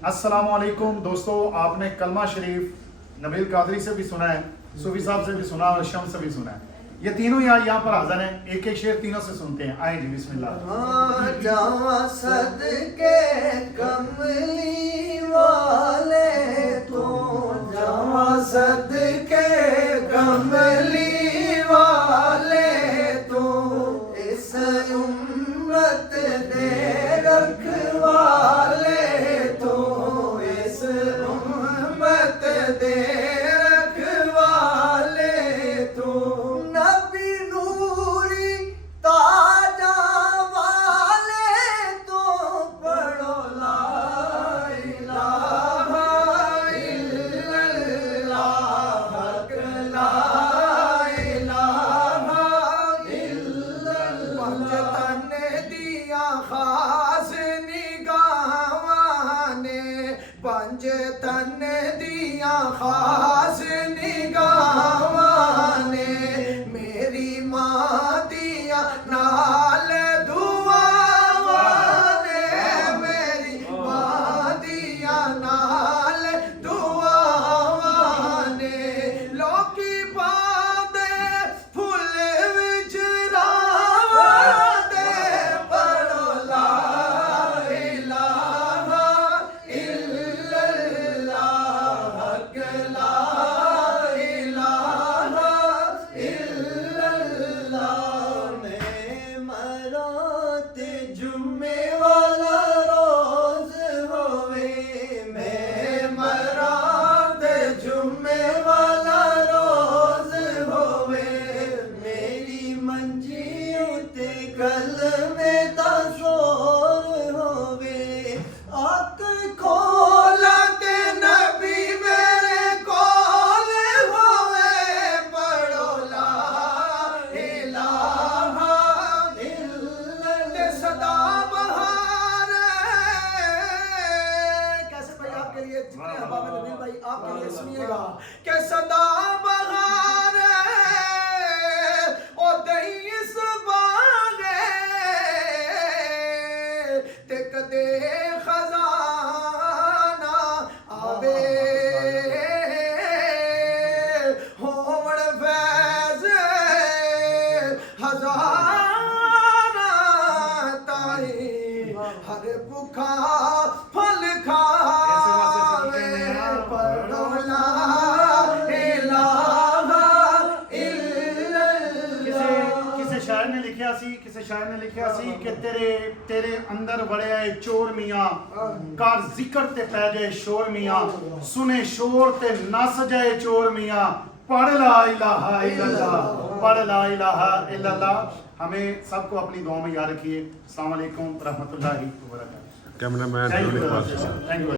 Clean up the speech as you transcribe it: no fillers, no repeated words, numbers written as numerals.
अस्सलामुअलैकुम दोस्तों, आपने कलमा शरीफ नबील कादरी से भी सुना है, सूफी साहब से भी सुना और शम्स से भी सुना है। ये तीनों यहाँ पर हाजिर हैं। एक एक शेर तीनों से सुनते हैं। आए जी, बिस्मिल्लाह। जावा सदके कमली वाले तो, जावा सदके कमली वाले तो, इस उम्मत दे रखवाले तो, इस उम्मत दे रखवाले तो, नबी नूरी ताजा वाले तो, पढ़ो ला इलाहा इल्लल्लाह, ला इलाहा इल्लल्लाह। पंज तन दिया खास निगाहां ने, पंज तन दिया खास निगाहां ने, मेरी मां दिया नाल दुआवां ने, मेरी मां दिया नाल दुआवां ने, लोकी पादे फुल विच रावां दे, पढ़ो ला इलाहा इल्लल्लाह, ला इलाहा इल्लल्लाह। मैं मरा ते जुम्मे वाला रोज होवे, मैं मरा ते जुम्मे वाला रोज होवे, मेरी मंजी उते कलमे दा जोर होवे, आक खोला ते नबी मेरे कोल होवे, पढ़ो ला इलाहा इल्लल्लाह। सदा बहार कैसे भाई आपके लिए जितने अहबाब हैं नबील भाई आपके लिए सुनिएगा कि सदा बहार ओ दही इस बागे ते कदे खजाना आवे, होवण फैज़ हज़ारा ताई, हर भुखा फल खावे, पढ़ो ला इलाहा इल्लल्लाह। किसी शायर ने लिखा सी कि तेरे अंदर वड़िया है चोर मियाँ, कार जिक्र ते पै जाए शोर मियाँ, सुने शोर ते नस जाए चोर मियाँ, पढ़ ला इलाहा इल्लल्लाह, पढ़ ला इलाहा इल्लल्लाह। हमें सबको अपनी दुआ में याद रखिए। अस्सलाम वालेकुम रहमतुल्लाहि व बरकातहू। Cameraman thank you.